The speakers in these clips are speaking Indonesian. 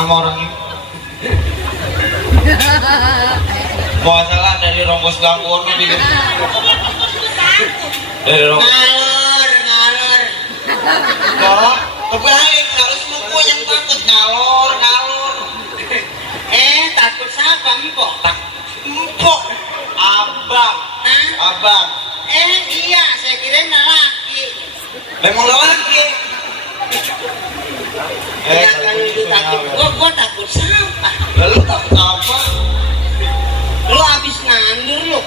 sama orang itu. Masalah dari Rombos Gangguan bikin. Dari Rombos. Ngalor. Kok kebalik harus buku yang takut ngalor. Takut siapa empok? Empok. Abang. Hah? Abang. Iya, saya kira lelaki. Memang lelaki. Ya kalau lu takut gua takut sampah. Lalu takut apa? Lu habis nandur lu.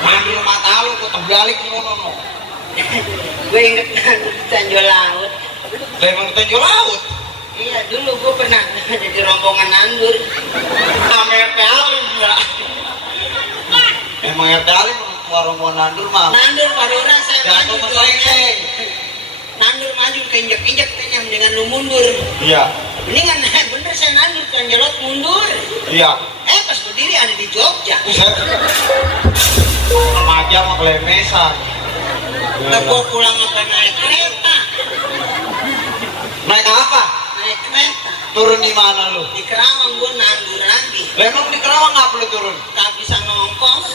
Manggil mata lu, kok terbalik ngono. Gue inget nandur di Tanjung Laut. Memang di Tanjung Laut. Iya, dulu gue pernah jadi rombongan nandur. Sama RT Alim enggak? Emang RT Alim rombongan nandur mah. Nandur padahal saya Jangan maju selesai. nandur maju keinjek-injek kayaknya dengan lu mundur. Iya. Ini kan bener saya nandur Tanjung Laut mundur. Iya. Pas berdiri ada di Jogja. Buset. Remaja mah kelemesan. Nah, gua pulang apa naik kereta? Naik apa? Naik kereta. Turun di mana lu? Di Kerawang gua nandur lagi. Lah emang di Kerawang nggak perlu turun? Tak bisa nongkos.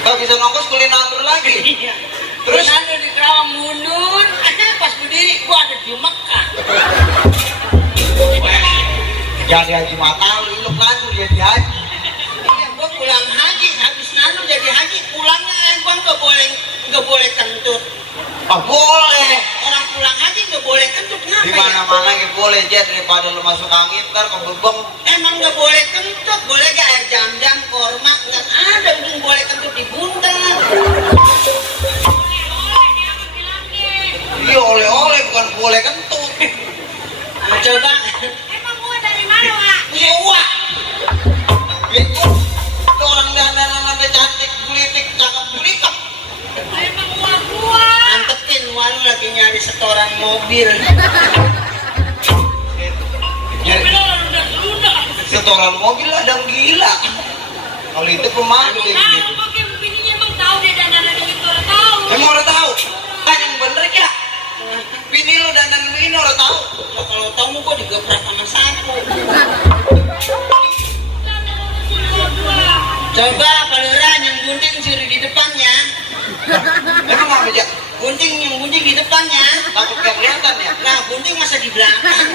Gak bisa nongkos kulit nandur lagi. Iya. Terus? Gua nandur di Kerawang mundur. Pas berdiri gua ada di Mekah. Jadi haji mata lu iluk nandur jadi haji. Iya, gua pulang haji, habis nandur jadi haji, pulangnya gua nggak boleh kentut. Ah boleh. Orang pulang haji nggak boleh kentut, kenapa Di ya? mana-mana yang boleh jet daripada lu masuk angin ntar kebebeng. Emang nggak boleh kentut, boleh gak air jam-jam, korma, nggak ada yang boleh kentut di buntel. Iya oleh-oleh bukan boleh kentut. Nah, coba. Emang gua dari mana, Wak? Iya, wah. Itu orang dandanan sampai cantik, politik, cakep, bulikap. Emang gua. Antetin, Wan lagi nyari setoran mobil. Jadi setoran mobil ada yang gila. Kalau itu pemantik Nah, gitu. kok kayak bininya emang tahu dia dandanan gitu orang tahu. Emang orang tahu? Kan yang bener ya. Bini lu dandan begini orang tahu. Nah, kalau tamu gua digeprak sama sapu. Coba Palura yang gunting suruh di depannya. Emang apa aja? Gunting yang gunting di depannya. Takut gak kelihatan ya? Nah, gunting masa di belakang.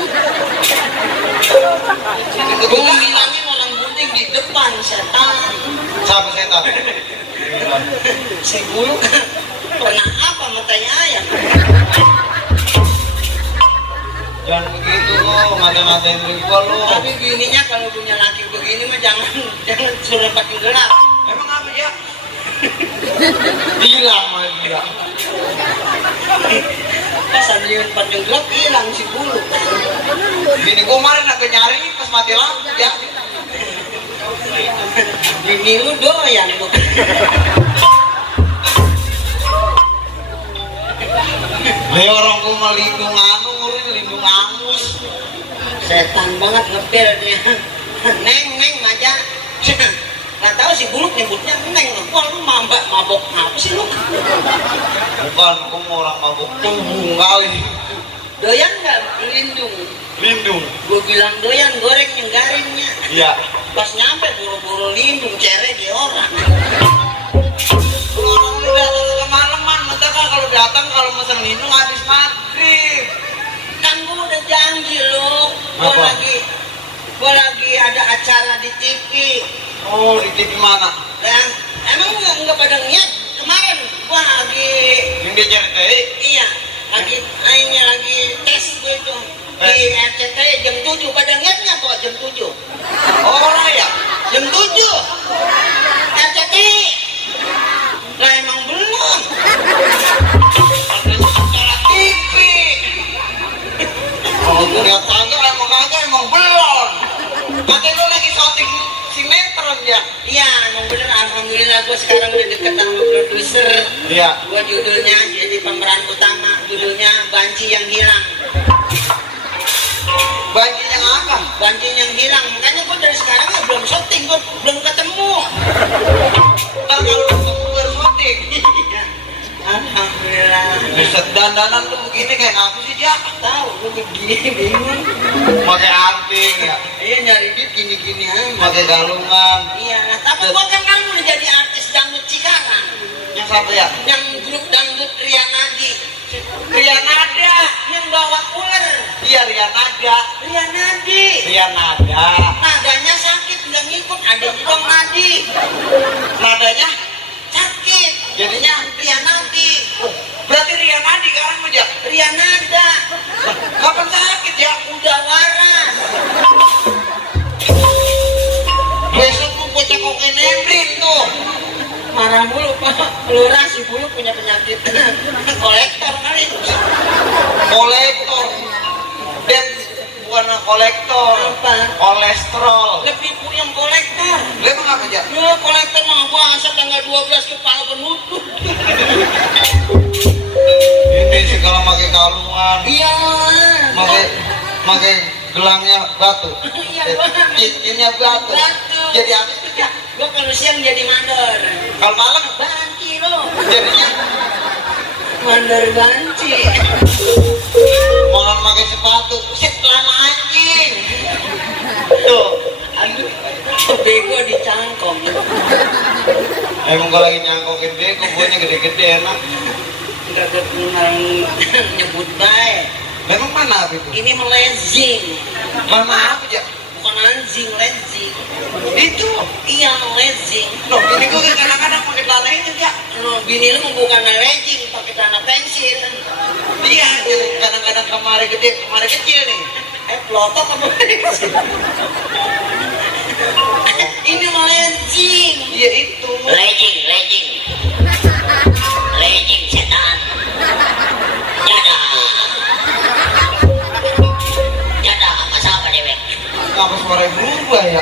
Itu Gua bukan bilangin orang gunting di depan, setan. siapa setan? Si Buluk pernah apa matanya ayam? Jangan begitu lo, mata-matain gua lo. Tapi bininya kalau punya laki begini mah jangan suruh pakai gelap. Emang apa ya? Hilang mah dia. Pas ambilin pakai gelap hilang si Buluk. Bini gua kemarin agak nyari pas mati lampu ya. Bini lu doyan lu. Leh orang gua mah lindung anu, lindung angus. Setan banget ngepil dia. Neng aja. Gak tahu si Buluk nyebutnya neng. Wah lu mabok apa sih lu? Bukan, gua mau orang mabuk tubuh kali. Doyan nggak lindung? Lindung. Gue bilang doyan goreng yang garingnya. Iya. Pas nyampe buru-buru lindung cere di orang. Orang lu datang kemalaman, masa kalau datang kalau mesen lindung habis maghrib. Kan gue udah janji lu. Apa? Gue lagi ada acara di TV. Oh, di TV mana? Dan emang nggak pada ngeliat kemarin gue lagi Yang dia ceritain? iya lagi tes gitu di RCTI jam 7 pada ngeliatnya kok jam 7. Oh lah ya? Jam 7 RCTI lah emang belum. Acara TV. Kalau gue lihat kagak emang belum. Katanya lu lagi syuting sinetron ya? Iya emang bener alhamdulillah gue sekarang udah deket sama produser. Iya. Gue judulnya jadi pemeran utama judulnya Banci yang Hilang. Banci yang apa? Banci yang hilang makanya gue dari sekarang ya belum syuting gue belum ketemu. Ntar kalau ketemu baru syuting. Alhamdulillah. Buset, dandanan tuh begini kayak apa sih, Jak? Tahu gue begini bingung. Pakai anting ya, Iya nyari duit gini-gini aja. pakai galungan. Iya, tapi gua kan udah jadi artis dangdut Cikarang. Yang satu ya? Yang grup dangdut Ria Nadi. Ria Nada. Yang bawa ular. Iya, Ria Nada. Ria Nadi. Ria Nada. Nadanya sakit udah ngikut, ada juga Nadi. Nadanya Sakit. jadinya Ria Nadi. berarti Ria Nadi sekarang tuh, Jak. Ria Nada. Kapan sakit, Jak? Udah waras. Besok mau bocah kokain nembrin tuh. Marah mulu Pak. Lurah si Bulu punya penyakit kolektor kali. Kolektor. Dan bukan kolektor. Apa? Kolesterol. Lebih puyeng kolektor. Lu emang apa, Jak? Ya kolektor mah gua asal tanggal 12 kepala penutup. Ini segala pakai kalungan, Iya. pakai gelangnya batu, Iya, Bang. cincinnya batu. Batu. Jadi apa sih, Jak? Gua kalau siang jadi mandor. Kalau malam Banci lo. jadinya Mandor banci. malam pakai sepatu, set celana anjing. Tuh, Aduh, bego dicangkong. emang gue lagi nyangkokin bego, guanya gede-gede enak. Enggak kekurang nyebut baik. Memang mana apa itu? Ini melezing. Mana apa, Jak? Bukan anjing, lezing. Itu. Iya, lezing. Loh, ini gue kadang-kadang pakai celana itu, Jak. Lo bini lu bukan lezing, pakai celana pensil. Iya, jadi kadang-kadang kemari gede, kemari kecil nih. Pelotok apa? Ini melezing. Iya itu. Lejing setan. Jada masa apa dewek? Ngapa suara berubah ya?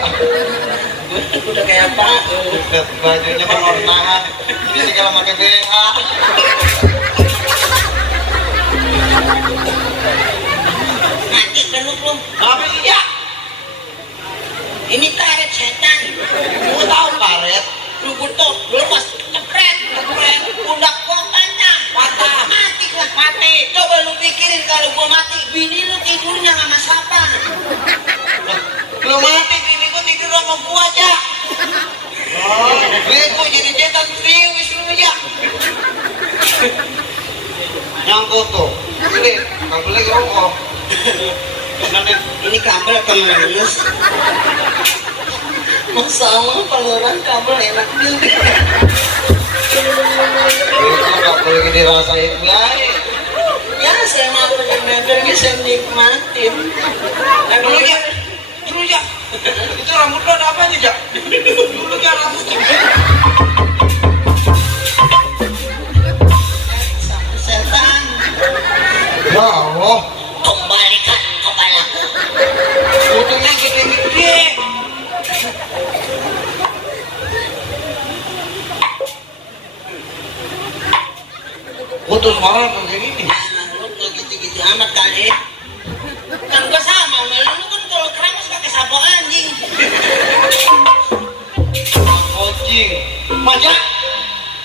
Udah kayak apa? Buset, bajunya berwarnaan. Jadi kalau pakai BH. Mati belum belum. Apa sih, Jak? Ini karet setan. Gue tahu karet. Lu butuh, lu pas cepret, pundak gua patah, mati lah, mati. Coba lu pikirin kalau gua mati, bini lu tidurnya sama siapa? Lu mati, bini gue tidur sama gua, Jak. Oh, gue jadi cetan serius lu, Jak. Nyangkut tuh. Ini, kabelnya gerongkol. Ini kabel atau minus? Masalah peluran kabel enak juga. Itu gak boleh dirasain, guys. Ya saya mau bener-bener bisa nikmatin. Dulu, Jak. Dulu, Jak. Itu rambut lo ada apanya, Jak? Dulu, Jak, rambut. Sama setan. Ya Allah. Kembalikan kepalaku. Ujungnya gede-gede. Putus suara kayak gini. Lu gak gitu-gitu amat kali. Kan gua sama sama lu kan kalau keramas pakai sapu anjing. Kucing. Majak.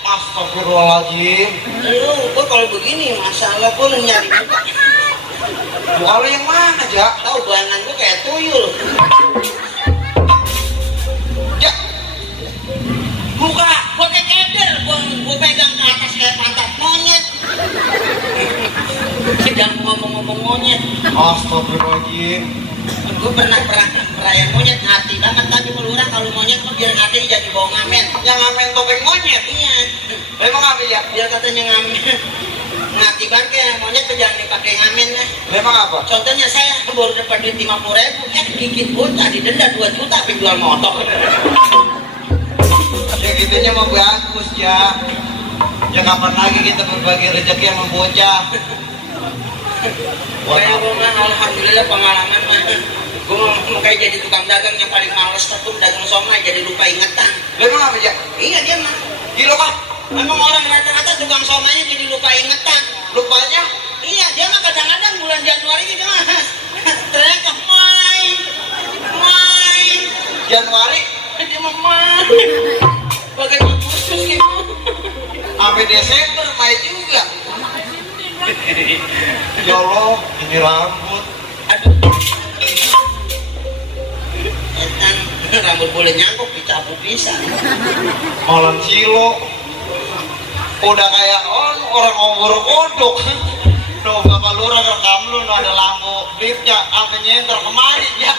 Astagfirullahaladzim. Lu gua kalau begini masalah gua nyari muka. Kalau yang mana, Jak? Tahu bayangan gua kayak tuyul. Jak. Buka. Gua kayak keder, gua pegang ke atas kayak pantat monyet. Sedang ngomong-ngomong monyet. Astagfirullahaladzim. Gue pernah perayaan monyet hati banget tadi melurah kalau monyet tuh biar hati jadi bawa ngamen. Yang ngamen topeng monyet. Iya. Memang apa, ya? Biar katanya ngamen. Ngati banget ya monyet tuh jangan dipakai ngamen ya. Memang apa? Contohnya saya baru dapat duit 50.000, dikit pun tadi denda 2 juta tapi jual motor. Ya gitunya mah bagus, ya. Ya kapan lagi kita berbagi rezeki sama bocah? Kayak gue mah alhamdulillah pengalaman mah. Gue mau kayak jadi tukang dagang yang paling males tuh dagang somai jadi lupa ingetan. Memang apa, Jak? Iya dia mah. Kilo kah? Memang orang rata-rata tukang somainya jadi lupa ingetan. Lupanya? Iya dia mah kadang-kadang bulan Januari gitu mah. Teriak Mai. Januari? Dia mah Mai. Bagai Agustus gitu. Sampai Desember Mei juga. Ya Allah, ini rambut. Aduh. Etan, rambut boleh nyangkuk dicapu pisan. Malam silo. Udah kayak orang ngobor kodok. Tuh bapak lurah rekam lu ada lampu liftnya sampai nyenter kemari ya.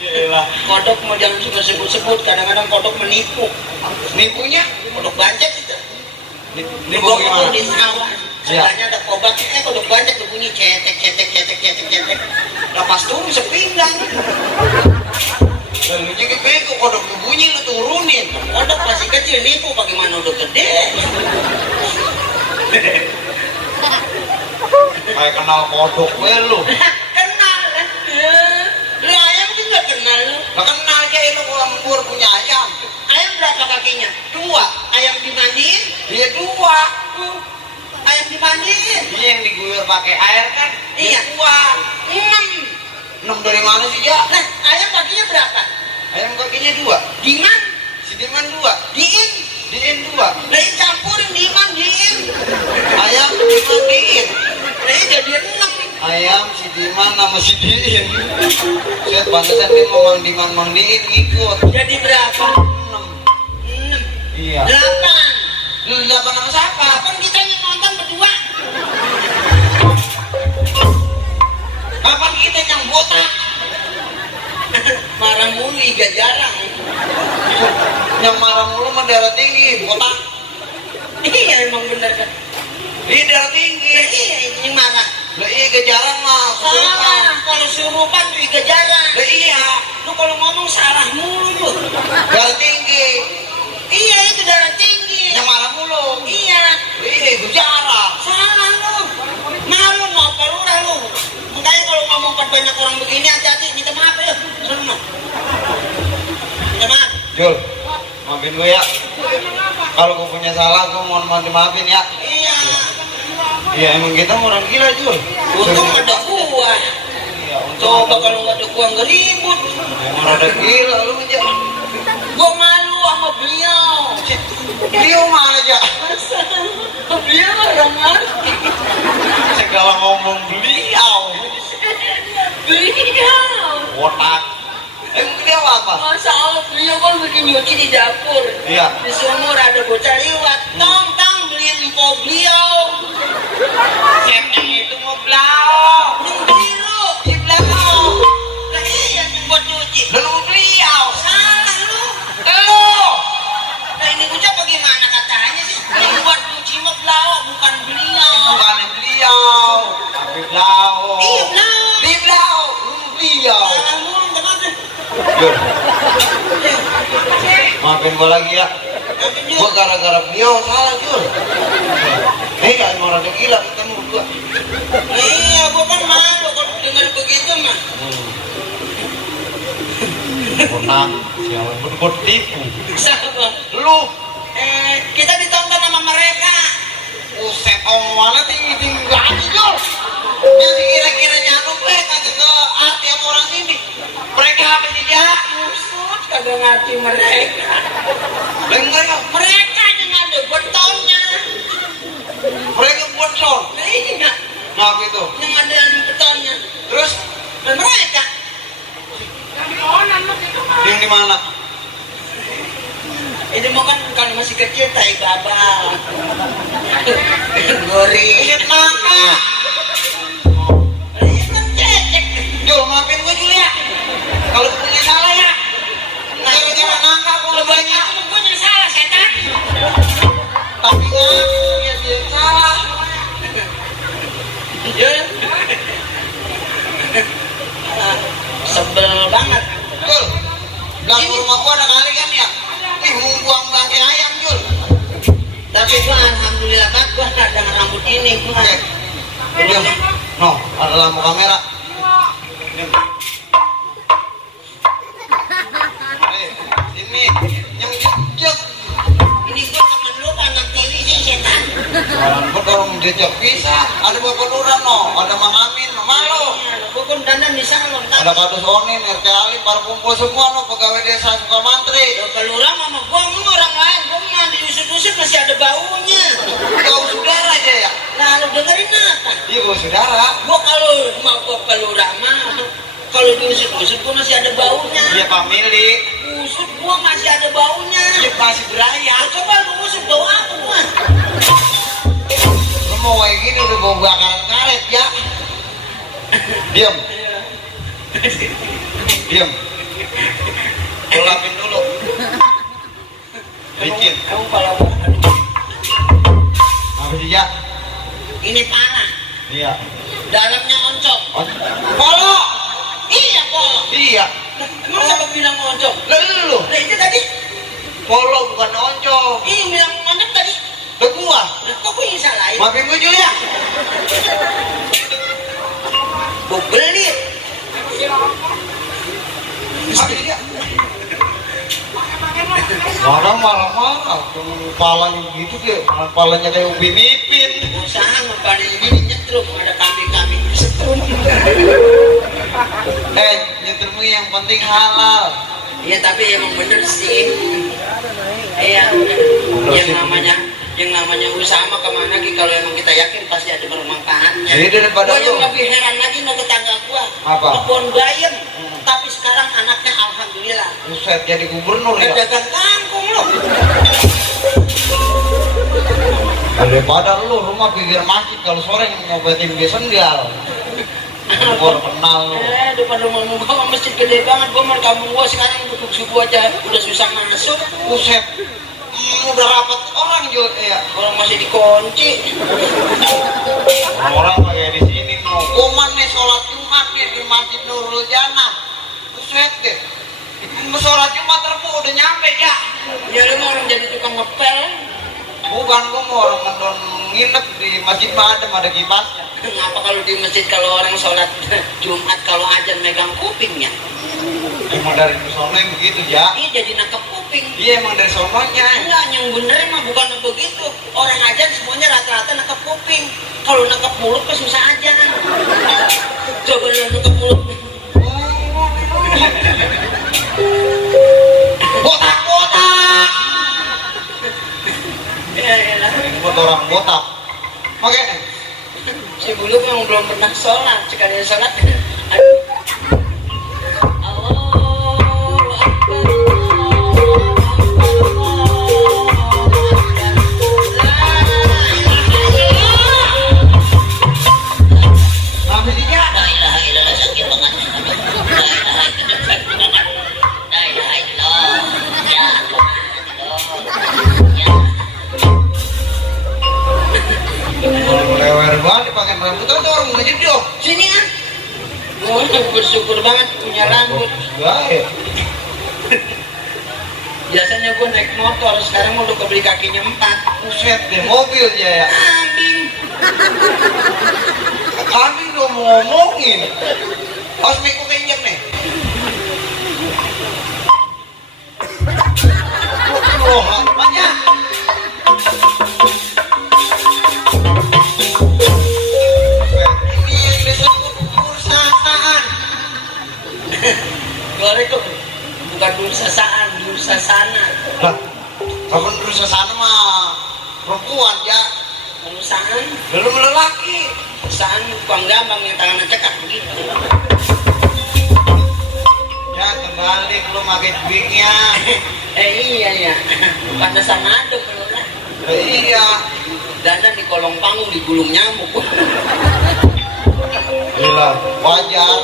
Yalah. Kodok mau jangan suka sebut-sebut, kadang-kadang kodok menipu. Nipunya Kodok banjek itu. nipu gimana? Di sawah. Sebelahnya ada kobat, kodok banjek tuh bunyi cetek. Lepas turun sepinggang. Dan lu juga bego kodok bunyi lu turunin. Kodok masih kecil nipu, bagaimana udah gede? Kayak kenal kodok gue lu. Kenal lah. Lu ayam juga kenal lu. Lah kenal aja lu ngambur punya ayam. Ayam berapa kakinya? 2. Ayam dimandiin? Dia 2. Ayam dimandiin? Dia yang diguyur pakai air kan? Iya. 6 dari mana sih ya? Nah, ayam kakinya berapa? Ayam kakinya 2. Diman? Si Diman 2. Diin? Diin 2. Lah campurin diman, diin. Ayam Diman Diin. Lah jadi 6. Ayam si Diman sama si Diin. Saya pantesan dia mau Mang Diin ngikut. Jadi berapa? 6. 6. Iya. 8. Lu 8 sama siapa? Kan kita yang nonton berdua. Kapan kita yang botak? Marah mulu iga jarang. Yang marah mulu mah darah tinggi, botak. Iya emang bener kan. Dia darah tinggi. Lah iya ini marah. Lah iya jarang mah. Salah, kalau surupan tuh iga jarang. Lah iya, Lu kalau ngomong salah mulu lu. darah tinggi. Iya itu darah tinggi. Yang marah mulu. Iya. Iya itu jarang. Salah lu. Malu ngapa lu dah lu. Makanya kalau ngomong pada banyak orang begini hati-hati, minta maaf ya. Semua. Minta maaf. Jul, maafin gue ya. Kalau gue punya salah, gue mohon dimaafin ya. Iya. Iya emang kita orang gila Jul. Untung ada gua. Iya, untung Coba kalau nggak ada gua nggak ribut. emang ada gila lu aja. Gua malu sama beliau. Beliau mah aja. Masa? Beliau orang ngerti. Segala ngomong beliau. Beliau. Botak. Emang beliau apa? Masa Allah beliau kan bikin nyuci di dapur. Iya. Di sumur ada bocah liwat. Tong beliin info beliau. Siapa itu mau beliau? Yang beli lu. Si beliau. Lah iya yang buat nyuci. Lalu beliau. Salah lu. Lu. Nah ini bocah bagaimana katanya sih? Yang buat nyuci mah beliau bukan beliau. Bukan beliau. Tapi beliau. Iya beliau. Di beliau. Lu beliau. Salah mulu minta maaf deh. Jul. Maafin gue lagi ya. Maafin Gue juga. gara-gara beliau salah Jul. Kayak emang rada gila kita mau berdua. Iya, gua kan malu kalau dengar begitu mah. Botak. Siapa pun tipu. Siapa? Lu. Kita ditonton sama mereka. Buset omongannya tinggi-tinggi lagi Jul. Jadi kira-kira nyanu mereka ke hati sama orang sini. Mereka apa sih dia? Maksud kagak ngerti mereka. Dan mereka Mereka yang ada betonnya. mereka buat son. Nah ini nggak Nah gitu. yang ada betonnya. Terus Dan mereka. yang di mana? Ini mau kan kalau masih kecil tai babal. Gori. Ingat nangka. Ini kan cecek. Jul maafin gue Jul ya. Kalau punya salah ya. Gara-gara nangka gue banyak. Gue yang salah setan. Tapi ngaku ya dia yang salah. Jul. Sebel banget. Jul. Belakang rumah gua ada kali kan ya. Nih mau buang bangkai ayam Jul. Tapi gua alhamdulillah banget gua ada rambut ini gua. Jul. No, ada lampu kamera. Sini, yang jejak. Ini gua temen lu anak tiri sih setan. Gua dorong jejak bisa. Ada bapak lurah no, ada Mang Amin, malu. Gua pun dandan di salon. Ada Kadus Onin, RT Ali, para kumpul semua no, pegawai desa Sukamantri. Keluar sama gua orang lain, gua mah diusut-usut diusut masih ada baunya. Bau saudara aja ya. Nah, lu dengerin apa? Iya bau saudara. Gua kalau mabok kalau Rama, kalau diusut-usut gua masih ada baunya. Iya pemilik. Usut gua masih ada baunya. Iya masih beraya. Coba lu usut bau apa gua? Lu mau kayak gini udah bau bakaran karet ya. Diam. Diam. Ulapin dulu. Bikin. Kamu kalau Apa sih ya? ini parah. Iya. Dalamnya oncom. Polo. Iya, Polo. Iya. Emang siapa bilang oncom? Lu. Nah, itu tadi. Polo bukan oncom. Iya, bilang oncom tadi. Udah gua. Nah, kok gue yang salahin? Maafin gue Julia. Gue beli. Apa sih ya? Marah-marah. Kepalanya gitu dia. Kepalanya kayak ubi mipin. Usaha mempada ini nyetrum. Ada kambing-kambing setrum. Nyetirmu yang penting halal. Iya, tapi emang bener sih. Iya. Yang namanya usaha mah kemana lagi kalau emang kita yakin pasti ada bermanfaatnya. Jadi daripada Gua yang lu. lebih heran lagi sama tetangga gua. Apa? Kebon bayam. Tapi sekarang anaknya alhamdulillah Buset jadi gubernur udah ya. dagang kangkung loh. Daripada lu rumah pinggir masjid kalau sore nyobatin gue sendal. Gua kenal lu. Depan rumah gua masjid gede banget. Gua mau kampung gua sekarang duduk subuh aja udah susah masuk. Buset. Udah rapat orang juga ya. Orang masih dikunci. Orang kayak di sini no. Kuman nih sholat Jumat nih di Masjid Nurul Jannah. Buset deh. Sholat Jumat Rebu udah nyampe ya. Ya lu mau orang jadi tukang ngepel. Bukan, gua mau orang mendon nginep di Masjid Madem ada kipasnya. Kenapa kalau di masjid kalau orang sholat Jumat kalau ajan megang kupingnya? Emang dari sono begitu ya. Iya jadi nangkep kuping. Iya emang dari sononya. Enggak, yang bener emang bukan begitu. Orang ajan semuanya rata-rata nangkep kuping. Kalau nangkep mulut kan susah ajan. Coba lu nangkep mulut. Botak-botak. Ya elah. Buat orang botak. Makanya Si Buluk yang belum pernah sholat, sekali sholat. Aduh. Allahu Akbar. apa sih ya? La ilaha illallah sakit banget. La ilaha illallah sakit banget. La ilaha illallah. Ya Lewer banget dipakai rambut itu orang mau jedok. Sini kan. Gue bersyukur banget punya rambut. Baik. Biasanya gue naik motor, sekarang udah kebeli kakinya 4. Buset deh mobil ya. Kambing. Kambing udah mau ngomongin. Pas mikro keinjek nih. Loh, apanya? Ini yang disebut persasaan. Waalaikum. Bukan dursasaan, dursasana. Lah, kapan persasaan mah perempuan ya? Dursaan, Belum lelaki. dursaan tukang gambang yang tangannya cekak begitu. Ya terbalik lu pakai duitnya. Iya ya, pantesan adem lu kan. Iya. Dandan di kolong panggung digulung nyamuk. Gila, wajar.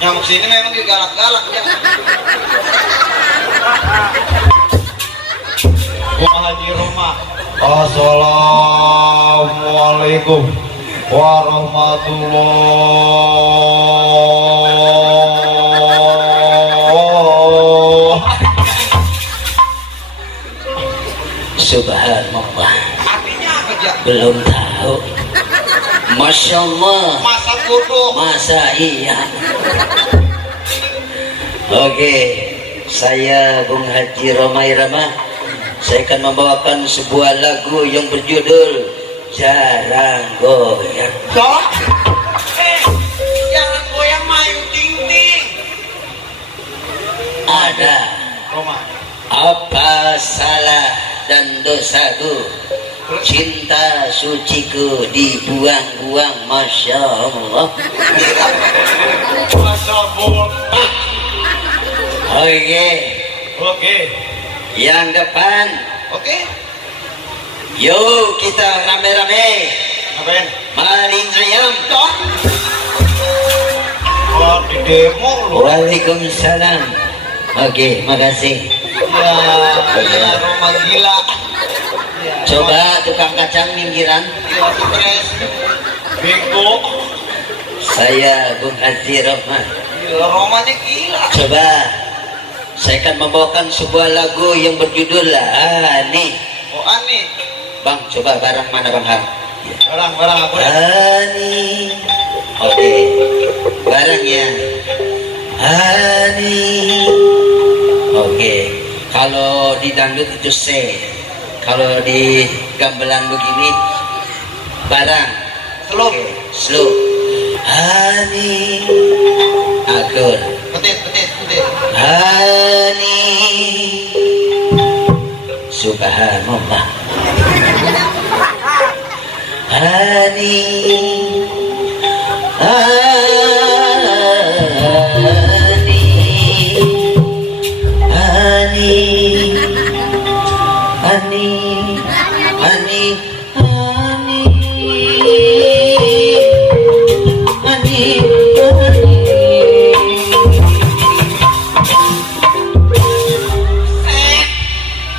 Nyamuk sini memang galak-galak ya. Gua Haji Roma. Assalamualaikum warahmatullahi. Subhanallah. Artinya apa ya? Belum tahu. Masya Allah. Masa bodoh. Masa iya. Oke, saya Bung Haji Roma Irama. Saya akan membawakan sebuah lagu yang berjudul Jarang Goyang. Kok? Jangan goyang mayu ting-ting. Ada Roma. apa salah dan dosaku, cinta suciku dibuang-buang. Masya Allah. Masya Allah. Oke. Yang depan. Oke. Yuk kita rame-rame. Ngapain? Maling ayam. Wah, di demo lu. Waalaikumsalam. Oke, makasih. Ya, Roma gila. Ya, Coba tukang kacang pinggiran. gila stres. Bego. Saya Bung Haji Rahmat. Gila, Romanya gila. Coba saya akan membawakan sebuah lagu yang berjudul Ani. Oh, Ani. Bang, coba barang mana Bang Har? Barang aku ya. Ani. Oke. Barangnya Ani. Oke. Kalau di dangdut itu C. Kalau di gamelan begini barang. Slow. Oke, slow. Ani. Akur. Petit. Ani. Subhanallah. Ani.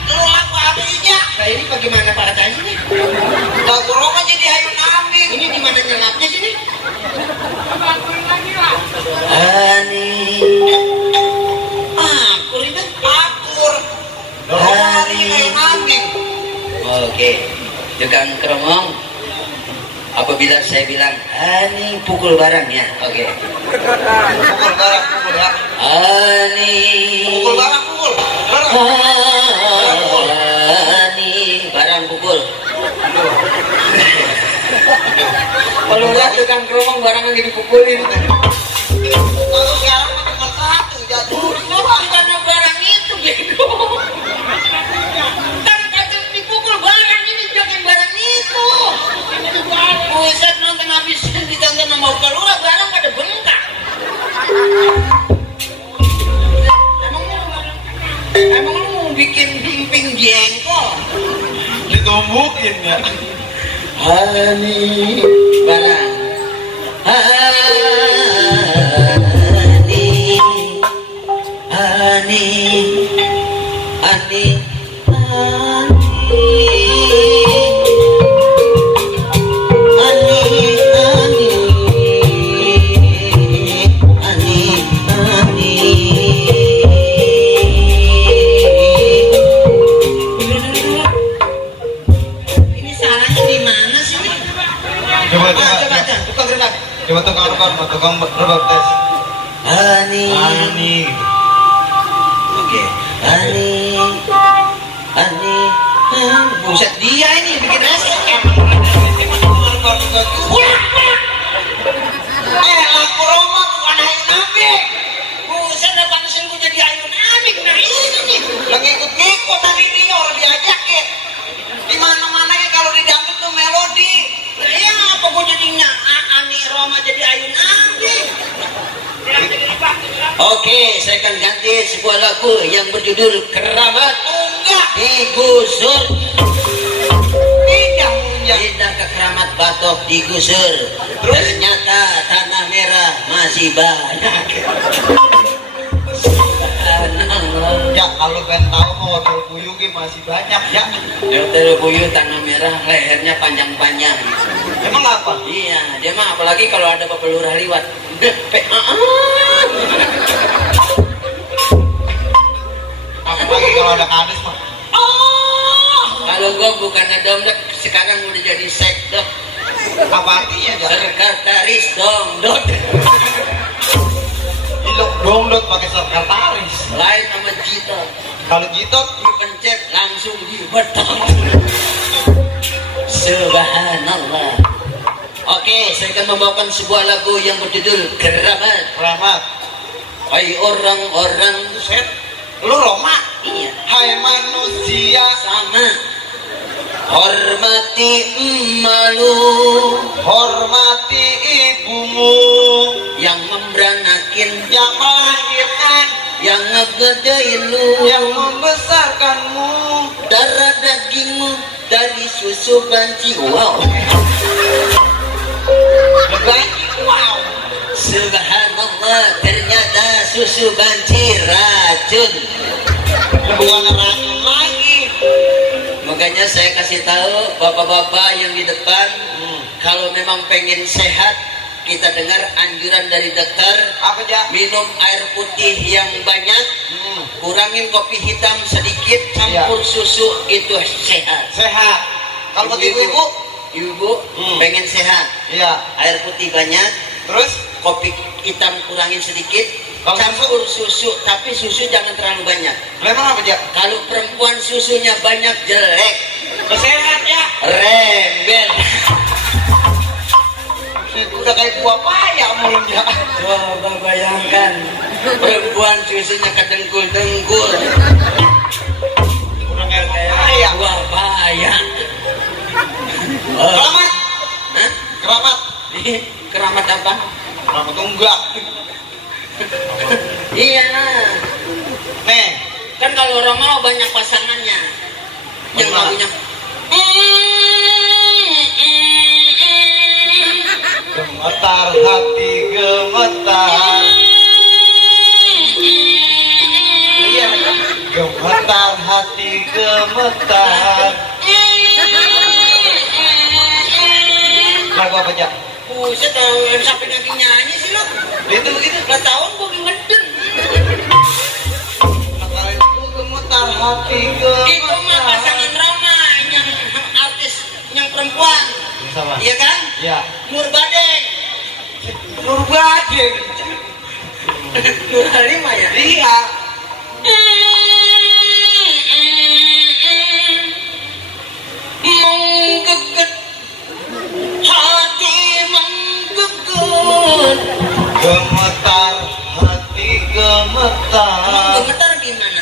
Lu lagu apa aja? Nah ini bagaimana paradanya nih? Lagu Roma jadi hayu nambing. Ini di mana nyelapnya sini? Bantuin lagi lah. Ani. Akur itu akur. Roma hari ini hayu nambing. Oke, tukang keromong. Apabila saya bilang Ani pukul barangnya, oke. Pukul barang, pukul ya. Ani. Pukul barang, pukul. Barang. Ani barang pukul. Kalau lihat tukang keromong barang lagi dipukulin. Kalau sekarang mah cuma satu jatuh. Karena barang itu bego. Kan kata dipukul barang ini jangan barang itu. Buset nonton habis ditonton sama Ukalura barang pada bengkak. Emang lu mau bikin pimping jengkol? Ditumbukin ya. Ani barang. Ani. Ini salahnya di mana sih? Coba tukang rebab tes. Ani. Oke. Ani. Buset dia ini bikin resek. Lagu Roma bukan hayu nambing. Buset udah pantesin gue jadi ayun amik. Nah ini nih. Lagi ikut-ikut tadi dia orang diajak ya. Di mana-mana ya kalau di dangdut tuh melodi. Nah iya apa gue jadinya Ani Roma jadi ayun amik. Oke, saya akan ganti sebuah lagu yang berjudul Keramat. Enggak. Digusur. Tidak. Pindah ke Keramat Batok digusur. Ternyata tanah merah masih banyak. Subhanallah. Ya kalau pengen tahu mau hotel Puyuh masih banyak ya. Di Hotel Puyuh tanah merah lehernya panjang-panjang. Emang apa? Iya, dia mah apalagi kalau ada Bapak Lurah liwat. Apalagi kalau ada kades mah. Kalau gua bukannya domdok, sekarang udah jadi sekdok. Apa artinya ya? Sekretaris domdok. Ilok dongdot pakai sekretaris. Lain sama jitot. Kalau jitot Dipencet langsung dibetok. Subhanallah. Oke, saya akan membawakan sebuah lagu yang berjudul Keramat. Rahmat. Hai orang-orang Set. Lu Roma? Iya. Hai manusia, Sama. Hormati emalu, hormati ibumu yang memberanakin, yang melahirkan, yang ngegedein lu, yang membesarkanmu. darah dagingmu dari susu banci. Wow. Banci, wow. Subhanallah, ternyata susu banci racun. Bukan racun lagi. Makanya saya kasih tahu bapak-bapak yang di depan, kalau memang pengen sehat, kita dengar anjuran dari dokter, Apa aja? minum air putih yang banyak, kurangin kopi hitam sedikit, campur susu, itu sehat. Sehat. Kalau buat ibu-ibu? Ibu pengen sehat, Iya. air putih banyak, Terus? kopi hitam kurangin sedikit, Kalau campur susu, tapi susu jangan terlalu banyak. Memang apa aja? Kalau perempuan susunya banyak jelek, Sehat ya. rembel. Udah kayak buah paya mulutnya. Coba bayangkan, perempuan susunya kedengkul-dengkul. Udah kayak paya. Wah, bahaya. Keramat. Hah? Keramat. Keramat apa? Keramat tunggak. Iya. Nih. Kan kalau orang mau banyak pasangannya. Yang Benar. lagunya Gemetar hati gemetar. Iya. Gemetar hati gemetar. Lagu apa aja? buset, sampai lagi nyanyi sih lo. Itu begitu. Gak tahun gue ngeden. Kalau itu gemetar hati gemetar. Itu mah pasangan Rama yang artis yang perempuan. Sama. Iya kan? Iya. Nur Badeng. Nur Badeng. Nur Halimah ya? Iya. Menggeget hati, menggeget. Gemetar hati gemetar. Gemetar gimana?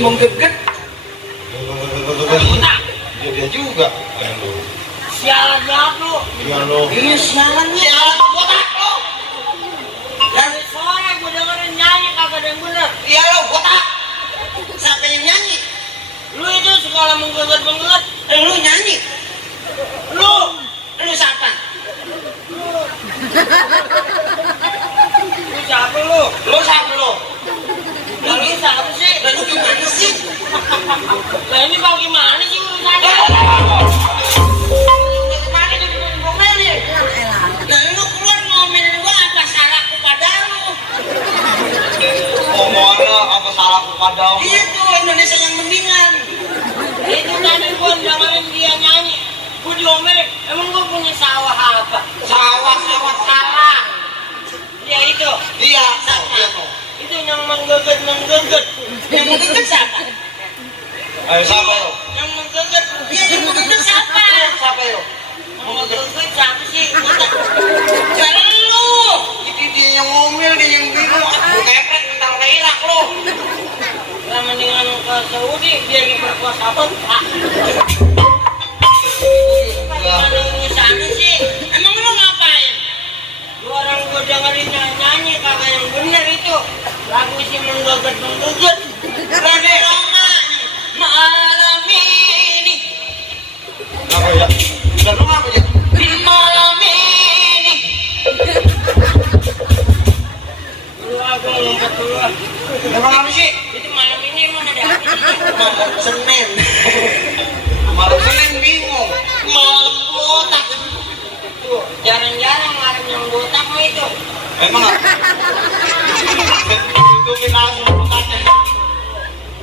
Menggeget. Dia juga. Sialan banget lu. Iya lo. Iya sialan nih. Sialan botak lo. Dari sore gue dengerin nyanyi kagak ada yang bener. Iya lo botak. Siapa yang nyanyi? Lu itu segala menggeget-menggeget. Lu nyanyi. Lu. Lu siapa? Lu siapa lu? Lo siapa lo? Lu siapa sih? Lalu gimana sih? Lah ini bagaimana sih urusannya? Kemana jadi ngomelin? Nah lu keluar ngomelin gua, apa salahku padamu? Ngomongnya apa salahku padamu? Itu Indonesia yang mendingan. Itu tadi gue dengerin dia nyanyi. Gue diomelin. Emang gue punya sawah apa? Sawah Salah. Ya itu. Iya. Sama. Iya lo. Itu yang menggeget-menggeget. Yang menggeget siapa? Ayo siapa yo? Yang menggeget. Ya yang menggeget siapa? Siapa yo? Yang menggeget siapa sih? Jangan lu. Itu dia yang ngomel, dia yang bingung. Aku kepet ntar ke Irak lo. Lah mendingan ke Saudi biar diperkuasa apa? Bagaimana urusannya sih? Emang lu ngapain? Lu orang gue dengerin nyanyi kagak yang bener itu. Lagu si menggeget-menggeget. Rade Rama malam ini, Apa ya? Dan lo apa ya? di malam ini. Lu aku ngumpet dulu. Emang apa sih? Itu malam ini emang ada apa sih? Malam Senin. Malam Senin bingung. Malam botak. Tuh, jarang-jarang malam yang botak mah itu. Emang apa? Itu kita langsung botaknya.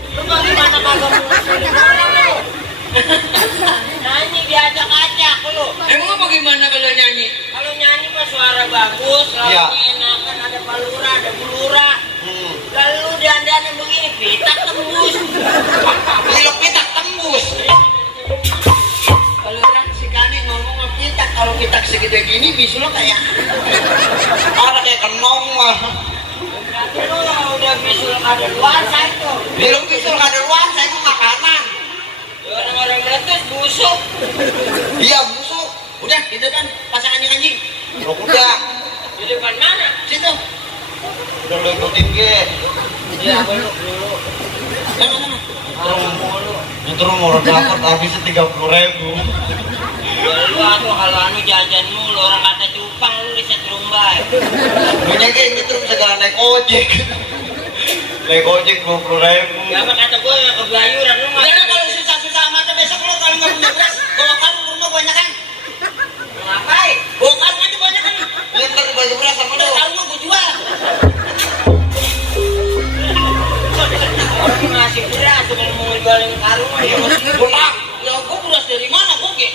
Lu bagaimana kagak ngurusin orang lu? Nyanyi diacak-acak lu. Emang bagaimana kalau nyanyi? Kalau nyanyi mah suara bagus, Iya. lagunya enakan, ada palura, ada bulura. Lalu dandannya begini, pitak tembus. Pilok pitak tembus. Kalau orang si Kani ngomong sama kita kalau kita segede gini bisul kayak ada kayak kenong mah. Berarti lu udah bisul kadaluarsa itu. Belum bisul kadaluarsa itu makanan. Orang-orang meletus busuk. Iya busuk. udah di depan pasang anjing-anjing. Oh, udah. Di depan mana? Situ. Udah lo ikutin ke. Iya, belum dulu. Sana. Itu mau dapat habisnya 30.000. Ya lu atuh kalau anu jajan mulu orang kata cupang lu disetrum bae. Punya kayak gitu segala naik ojek. Naik ojek 20.000. Ya apa kata gue yang kebayuran lu mah. Udah kalau susah-susah amat besok lo kalau nggak punya beras, bawa karung ke rumah banyak kan? Ngapain? Bawa karung aja banyak kan? Dia ntar baju beras sama Udah lo. karungnya gue jual. Orang ngasih beras cuma mau ngejualin karung aja. Bukan. Ya gue beras dari mana gue ke?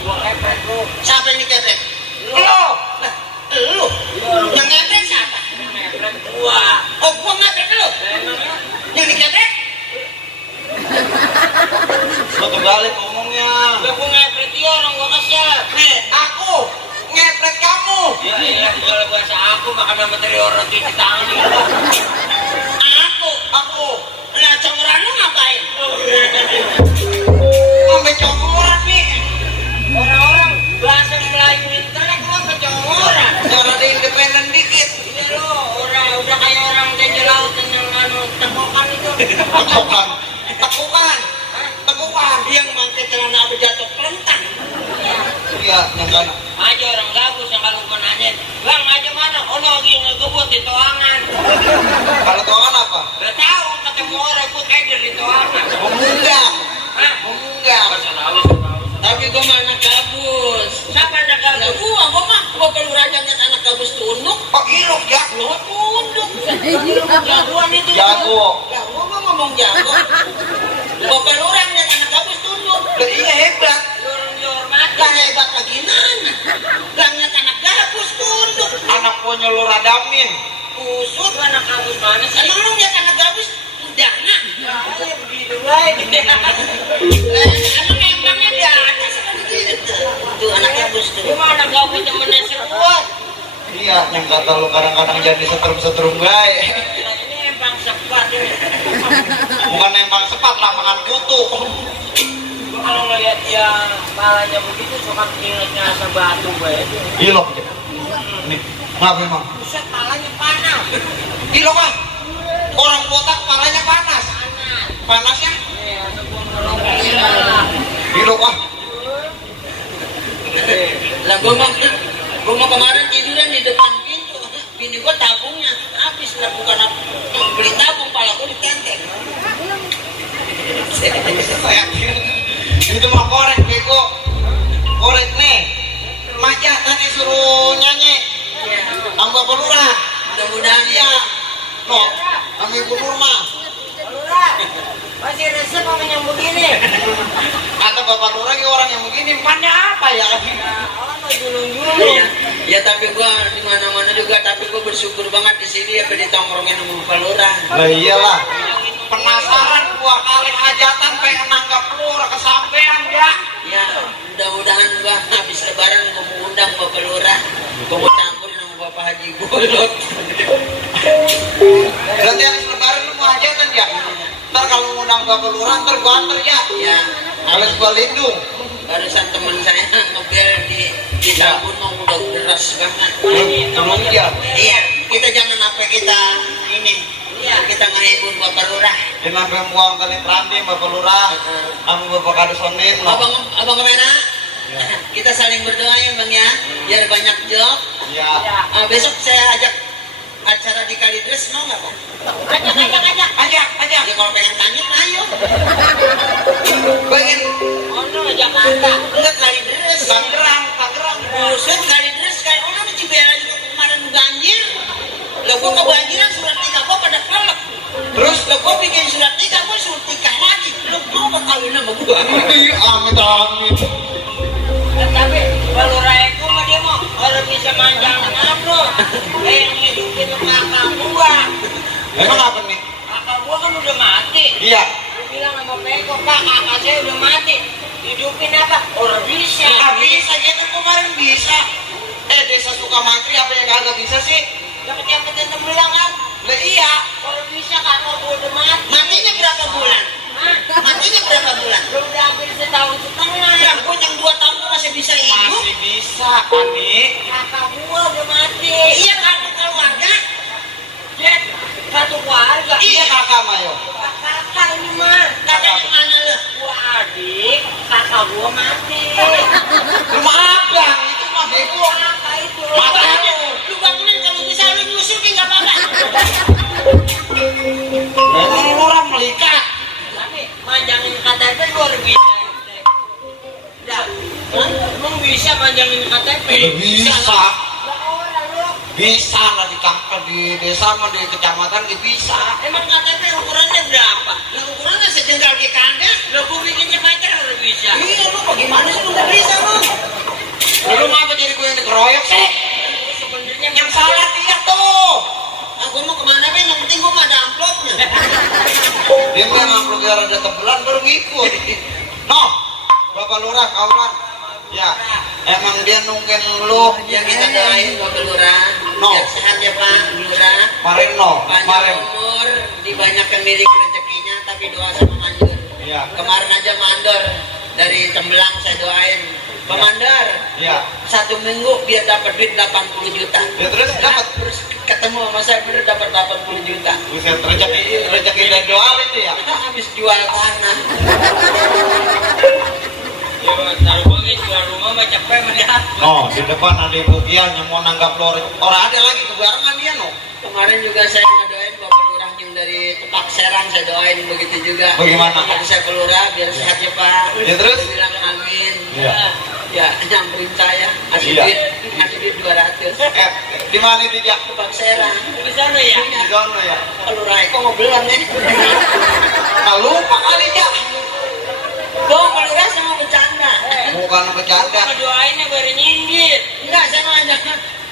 Gua kepret lu. Siapa yang dikeprek? Lu. Lo. Nah, lo. Yang ngeprek siapa? Kepret gua. Oh, gue ngeprek lo. Emangnya? Yang dikeprek? Lo terbalik ngomongnya. Udah gua ngepret dia orang gua kasih. Nih, aku ngepret kamu. Ya iya, kalau bahasa aku makan sama teri orang cuci tangan gitu. Aku. Nah, comoran lu ngapain? Sampai comoran nih. Orang-orang bahasa Melayu intelek lu apa comoran? Jangan ada independen dikit. Iya lo, udah kayak orang janji laut yang anu tekokan itu. Tekukan. Tekukan. Tekukan. Yang pakai celana berjatuh kelentang. Iya, yang sana. Aja orang gabus yang kalau gua nanyain, Bang aja mana? Oh lagi ngegebut di toangan. Kalau tuangan apa? Gak tahu ketemu orang gua kayak dari toangan. Memunggah. Hah? Memunggah. Tapi gue mah anak gabus. Siapa ada Nah, gabus? gua perlu rajangnya anak gabus tunduk. Oh, ilok ya. Lo tunduk. Jagoan itu. Jago. Lah, gua mah ngomong jago. Gua perlu rajangnya anak gabus tunduk. Lah iya hebat. Orang dihormati. Lah hebat lagi mana? Langit anak gabus tunduk. Anak punya lu radamin. Kusut. Lu anak gabus mana sih? Emang lu lihat anak gabus? Udah nak. Ya, begitu baik. Emang emangnya di atas apa begitu? Tuh anak gabus tuh. Cuma anak gabus temennya seruat. Iya, yang kata lu kadang-kadang jadi setrum-setrum baik. Nah, ini emang sepat ini. Bukan nembang sepat, lapangan kutu. Gua kalau ngeliat dia kepalanya begitu suka ingetnya sebatu gue. Ilok ya. Nih, ngapa emang? Buset, palanya panas. Ilok ah. Orang botak kepalanya panas. Panas. Panasnya? Iya, sebelum ngelong. Ilok ah. Lah gua mau kemarin tiduran di depan pintu. Bini gua tabungnya habis lah, bukan beli tabung, pala gua ditenteng. Itu mah korek bego. Korek nih. Maja tadi suruh nyanyi. Ambak pelurah. Mudah-mudahan Iya. No, kami Ibu Nurma. Lurah, masih resep sama yang begini. Kata Bapak Lurah orang yang begini, pannya apa ya? Oh, mau julung-julung. Ya tapi gua di mana-mana juga, tapi gua bersyukur banget di sini ya ditongkrongin sama Bapak Lurah. Lah iyalah. Penasaran gua kali hajatan pengen nanggap lurah kesampean ya. Ya, mudah-mudahan gua habis lebaran gua mau undang Bapak Lurah. Gua mau campur sama Bapak Haji Bolot. Berarti habis lebaran lu mau hajatan ya? Ntar kalau ngundang Bapak Lurah, ntar gua anter ya. Ya, Harus gua lindung. barusan teman saya ngebel di Sabun mau udah deras banget. Belum ya. Iya, kita jangan apa kita ini. Iya, kita ngehibur Bapak Lurah. Kenapa buang kali peranti Bapak Lurah? Kamu Bapak Kadusondin. Abang Kamera, kita saling berdoa ya Bang ya, biar banyak job. Iya. Besok saya ajak acara di Kalidres, mau nggak Bang? Ajak. Ya kalau pengen tanya, ayo. Pengen Oh, no, Jakarta. Enggak Kalidres. Tangerang. Buset Kalidres kayak orang di Cibera juga kemarin banjir. Lah gua kebanjiran, surat nikah gua pada kelep. Terus Lah gua bikin surat nikah, gua suruh nikah lagi. Lu mau kawin sama gua? amit. Tapi kalau Raeku mah dia mau orang bisa manjang anu. Yang ngidupin kakak gua. Emang apa nih? Kakak gua kan udah mati. Iya. Dia bilang sama Peko, Pak, kakak saya udah mati. Hidupin apa? Orang bisa. Nggak bisa, dia kan kemarin bisa. bisa. Desa Sukamantri apa yang kagak bisa sih? Dapat-dapatin Tembelang kan? Lah iya. Kalau bisa kan gua udah mati. Matinya berapa bulan? Hah? Matinya berapa bulan? Udah hampir setahun setengah. Ya ampun, yang 2 tahun tuh masih bisa hidup. Masih bisa, Ani. Kakak gua udah mati. Iya, karena keluarga. Jet, satu keluarga. Iya kakak Mayo. Kakak ini mah. Kakak yang mana lu? Gua adik, kakak gua mati. Rumah abang itu mah bego. Kakak itu. Makanya Lu bangunin kalau bisa lu nyusurin nggak apa-apa. memang orang melikat. Tapi manjangin KTP luar biasa. Dah, emang bisa manjangin KTP? Bisa. Lah orang lu. Bisa lah di desa sama di kecamatan bisa. Emang KTP ukurannya berapa? Yang ukurannya sejengkal ke kandang. Lo gua bikinnya pacar udah bisa. Iya, lu bagaimana sih lu nggak bisa lu? Lu ngapa jadi gue yang dikeroyok sih? Sebenarnya Yang salah dia tuh. Aku mau kemana be? Yang penting gua mah ada amplopnya. Dia mah ngamplok biar ada tebelan baru ngikut. Noh, Bapak Lurah kawan. Ya, emang dia nungguin lu. Ya kita doain Bapak Lurah. No. Biar sehat ya Pak Lurah. Kemarin no, Panjang kemarin. umur, dibanyakan milik rezekinya, tapi doa sama mandor. Iya. Kemarin aja mandor dari Tembelang saya doain. Pemandor, Iya. 1 minggu biar dapat duit 80 juta. Ya terus dapat. Terus ketemu sama saya bener dapat 80 juta. Buset rezeki dari doa itu ya. Kita habis jual tanah. ya taruh bagi jual rumah mah capek mah dia. Oh, di depan ada ibu Kia yang mau nanggap lor. Orang ada lagi kebarengan dia no. Kemarin juga saya ngedoain Bapak Lurah yang dari Tepak Serang, saya doain begitu juga. Bagaimana? Jadi saya ke Lurah biar sehat ya Pak. Ya, terus? Dia bilang amin. Iya. Ya nyamperin saya, ngasih Iya. duit 200. Di mana itu dia? Tepak Serang. Di sana ya. Di sana ya. Pak Lurah kok mau belum ya? Nah, lupa kali ya. Bang, Pak Lurah saya mau bercanda. Bukan bercanda. Gua doainnya baru nyindir. Enggak, saya mau aja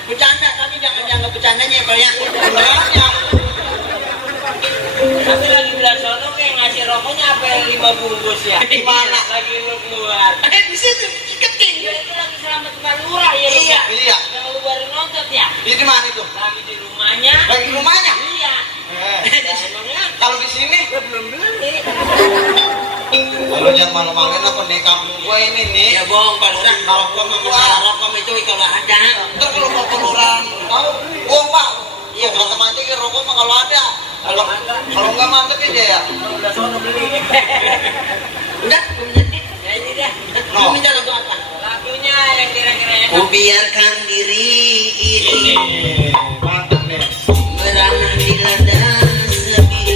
bercanda, tapi jangan dianggap bercandanya ya Pak ya. Benernya. Tapi lagi belah sono kayak ngasih rokoknya apa yang 5 bungkus ya? Di mana? Lagi lu keluar. Di situ, keting. Ya itu lagi selamat Pak Lurah ya lu Iya. ya? Iya. Yang lu baru nonton ya? Di mana itu? Lagi di rumahnya. Lagi di rumahnya. Iya. Eh, Emangnya kalau di sini, gua belum beli. kalau jangan malu-maluin apa di kampung gua ini nih. Ya bohong Pak Lurah, rokok mah masalah rokok itu kalau ada. Ntar kalau mau keluaran, tahu? Oh pak, iya otomatis rokok mah kalau ada. Kalau nggak mantep aja ya. Udah sono beli. Udah, gue menjadi. Ya ini dah. Lu minta lagu apa? Lagunya yang kira-kira enak. Ku biarkan diri ini Mantep nih. merana di lada sepi.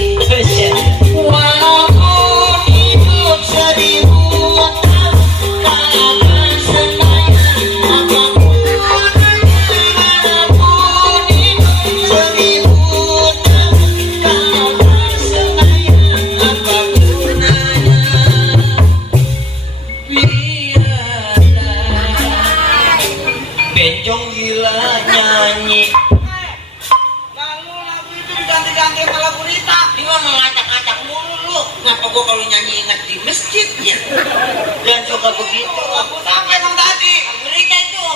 Walaupun hidup seribu tahun, kalau sembahyang apapun, walaupun hidup seribu tahun, kalau sembahyang apapun, Bencong gila nyanyi. Lalu lagu itu diganti-ganti sama lagu Rita. Dia mah mengacak-acak mulu lu. Ngapa gua kalau nyanyi ingat di masjid ya? jangan suka begitu. Aku sampai emang tadi. Lagu Rita itu.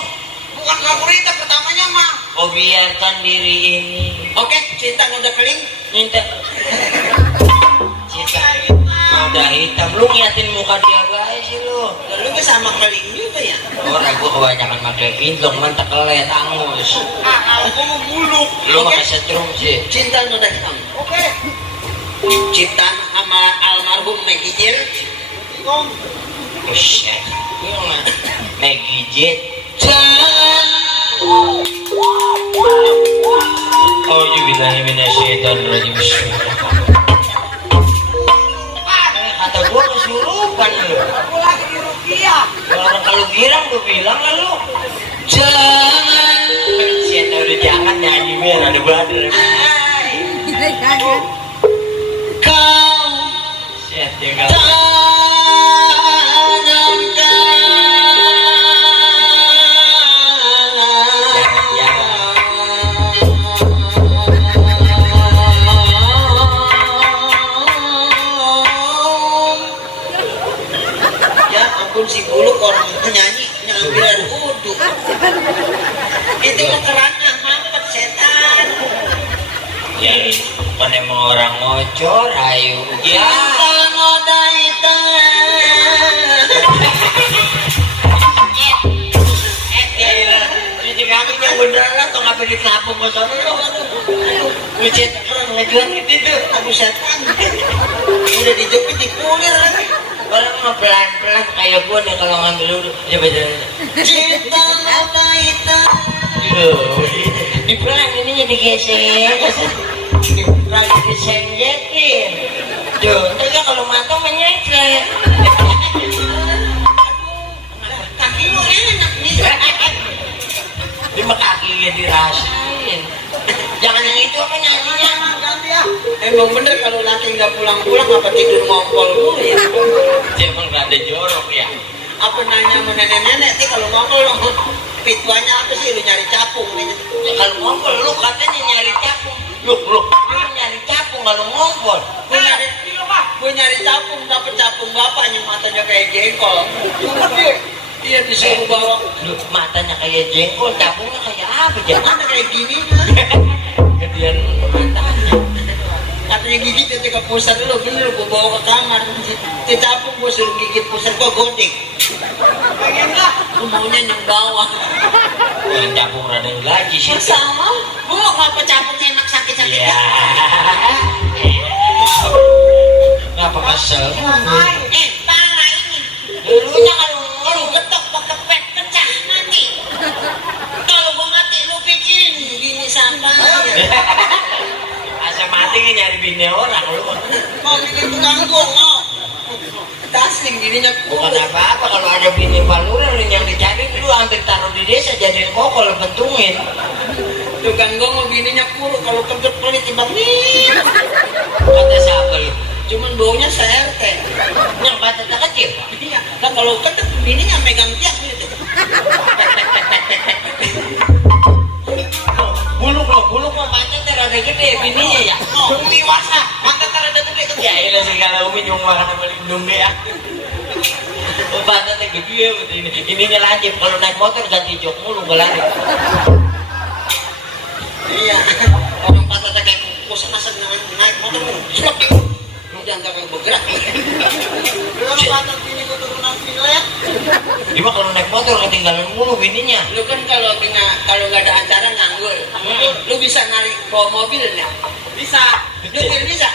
Bukan lagu Rita pertamanya mah. Oh biarkan diri ini. Oke, cinta udah keling. Minta. Cinta. Udah hitam. Lu ngeliatin muka dia guys sih lu. Lalu ke sama keling juga ya. Orang gua kebanyakan pakai pintong mantek kelet angus. Aku mau buluk. Lu pakai setrum sih. Cinta udah hitam. Oke. Ciptaan sama almarhum Maggie Jill. Buset. Maggie Jet. Oh jubilahi minasyaitonirrajim. Kata gua kesurupan lu. Aku lagi di Rupiah. Orang kalau girang gua bilang lah lu. Jangan. Siapa udah jangan nyanyi biar ada badar. Kau Siapa yang gak Ya ampun si buluk orang nyanyi ambilan kudu. Itu kerannya mampet setan. Ya, kan emang orang ngocor, ayo. Ya. Cuci kaki yang beneran lah, tuh ngapain ditapung ke sana lo? Cuci orang ngejual itu, aku setan. Udah dijepit dikulir lagi. Orang mah pelan-pelan kayak gue nih kalau ngambil dulu. Coba jalan. Cinta noda hitam. Di pelan ininya digesek. Lagi disenjetin. Tuh, enggak kalau matang menyecret. Kaki lu enak nih. Di kaki dirasain. Jangan yang itu apa nyanyinya. Ganti ya. Emang bener kalau laki nggak pulang-pulang apa tidur ngompol mulu ya. Emang nggak ada jorok ya. Apa nanya sama nenek-nenek sih kalau ngompol lo pituannya apa sih lu nyari capung nih? Ya, kalau ngompol lu katanya nyari capung. Lu nyari capung kalau ngompol. Gue nyari capung dapet capung bapaknya matanya kayak jengkol. Iya disuruh bawa. Lu matanya kayak jengkol, capungnya kayak apa? Jangan kayak gini. Gedean matanya. Katanya gigit itu ke pusat dulu, bener gue bawa ke kamar. Si capung gue suruh gigit pusat gue godek. Pengen lah, gue maunya yang bawah. Yang capung rada gaji sih. Sama, bu ngapa capung enak sakit-sakit? Ya. Ngapa kesel? Pala ini. Dulunya kalau Lu getok pakai pet pecah mati. Kalau gue mati lu pikirin gini sampah. asa mati kan nyari bini orang lu. Mau bikin tukang mau. Tasling gininya Bukan apa-apa kalau ada bini baluran yang dicari lu hampir taruh di desa jadiin kokol bentungin. tukang mau bininya kuru kalau kentut pelit bang nih. Kata siapa lu? Cuman baunya CRT. Yang kata kecil. Iya. Kan kalau kentut bininya megang tiak gitu. Buluk mah pantat terada gede bininya ya. Belum dewasa, pantat terada gede tuh. Ya ilah segala umi nyung makan sama lindung ya. Pantatnya gede ya begini. Ininya lancip kalau naik motor ganti jok mulu gak lari. Iya. Orang pantatnya kayak kukus masa naik motor slok. Lu jangan kayak bergerak. Lu pantat bini gua turunan pilet. Dia kalau naik motor ketinggalan mulu bininya. Lu kan kalau nggak ada acara nganggur. Lu bisa narik bawa mobil nggak? Bisa. Nyupir bisa.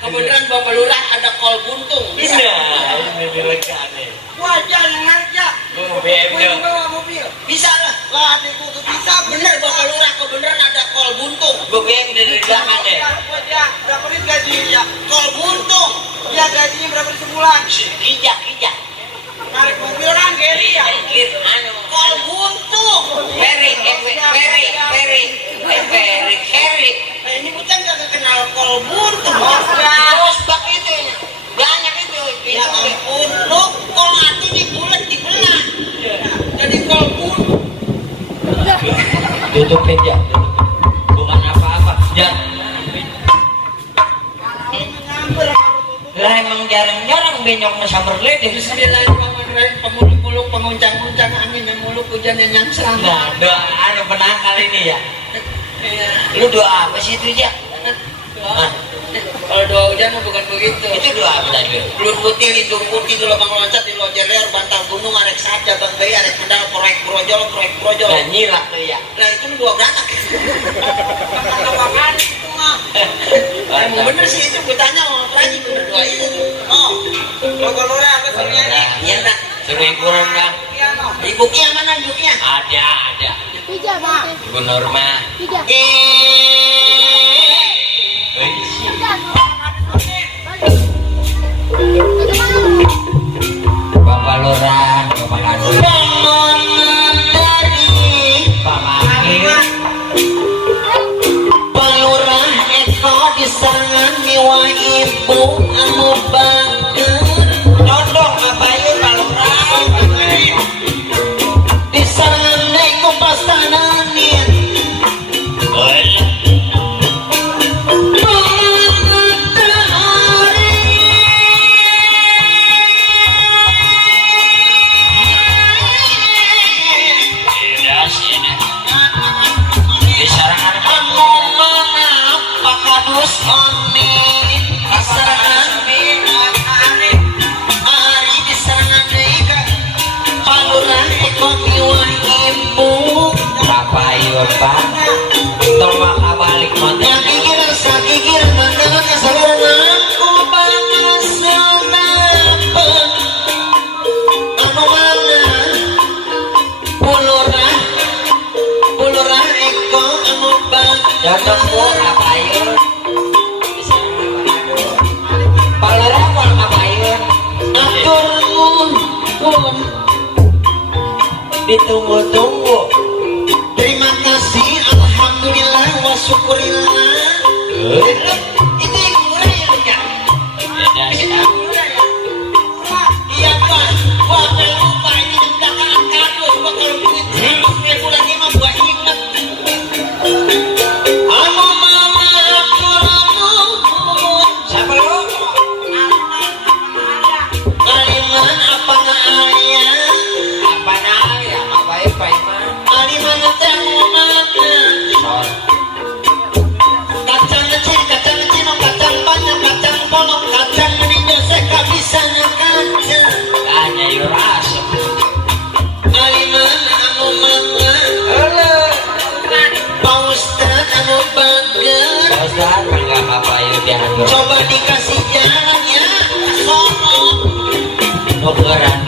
Kebetulan Bapak Lurah ada kol buntung. Bisa. Ini dilekan nih. Wajah yang ngajak. Oh, BMW. Bawa mobil. Bisa lah. Lah adikku tuh bisa. Bener Bapak Lurah kebetulan ada kol buntung. Gue pengen dari belakang deh. Wajah berapa nih gajinya? Kol buntung. Ya gajinya berapa sebulan? Kijak. Narik mobil kan Geri ya. Anu Kol buntung. very. Nah ini bukan gak kenal kol buntung. Terus bak itu banyak itu. Ya ampun, lu kol hati dibulet dibelah. Jadi kol buntung. Tutupin ya. Bukan apa-apa. Jangan. Lah emang jarang-jarang benyok sama lady. Bismillahirrahmanirrahim. Pemuluk-muluk, penguncang-uncang angin yang muluk hujan yang nyangsang. Nah, doa anu penangkal ini ya. Lu doa apa sih itu, Jak? Kalau doa hujan mah bukan begitu. Itu doa apa tadi? Belum putih, lindung putih, gelombang loncat, di lojer leor, bantal gunung, arek saja, bang bayi, arek medal, proyek brojol. Nah, nyilak tuh ya. Nah itu dua beranak. Makan itu mah. Emang bener sih itu gue tanya sama Praji bener doa itu. Oh, logo lora apa sebenarnya? Iya nak. Suruh hiburan kan? Ibu Kia mana Ibu Kia? Ada. Tiga, Mak. Ibu Norma. Tiga. Bapak Lurah, Bapak Kandung, Pak Makil, Pak Lurah Eko disangi wa ibu anu bager. Condong ngapain Pak Lurah? Disangi ku pastananin. komiwa ibu Kapayun Pak tong maka balik mati sakikir mandalan kasabaran aku banget senapa anu mana pulurah eko anu bang datang po kapayun palura po kapayun aturmu ditunggu-tunggu terima kasih alhamdulillah wa syukurillah itu yang murah ya Luka iya Pak wah lupa ini dendaan kardus gua kalau duit 100.000 lagi mah gua inget anu mama aturmu siapa lu? aliman apa na ayah apa naya apa ya Pak Iman aliman teh mana kacang kecil kacang banyak kacang polong kacang meninggal saya bisanya kacang hanya yuras aliman anu mangga Pak Ustad anu bager Ustaz enggak kapayun dianggur coba dikasih jalan ya sono nukeran